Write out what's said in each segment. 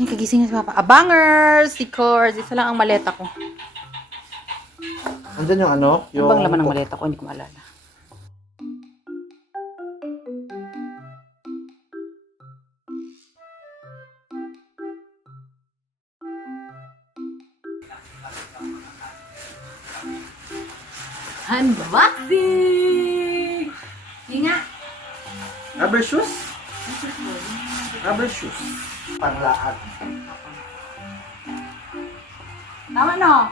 Ay, kagising na si Papa. Abangers! Si Kors. Isa lang ang maleta ko. Andyan yung ano? Ano bang laman ng maleta ko? Hindi ko maalala. Unboxing! Hindi nga. Rubber shoes? Rubber shoes. Panlaat. Tama no?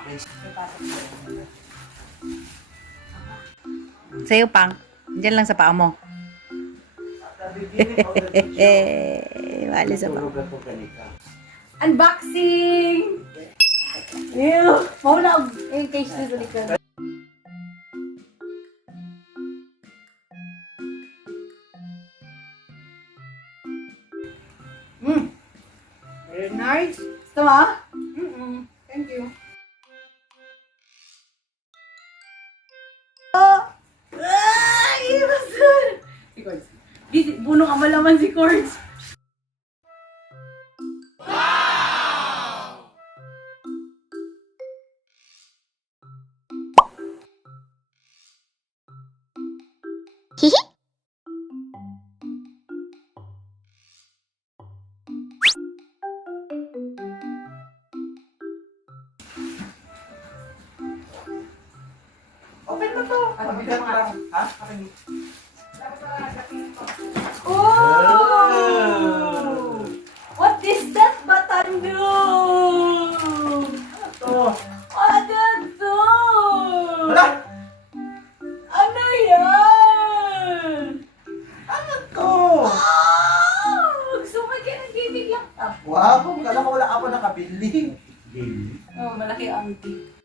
Sa'yo, Pang. Diyan lang sa paa mo. Wali sa paa. Unboxing! Ew! Maula yung case na sa likod. Very nice. Gusto mo? Thank you. Oh! Ay! Basur! Si Cords. Puno ka malaman si Cords. Hihi! Open mo to. Mabigat lang. Ha? Oh! What is that button do? Ano to? Ano to? Wala! Ano yan? Ano to? Oh! Sumay ka ng gaming laptop. Wow! Kala ko wala ako nakabili. Game. Oh, malaki ang tea.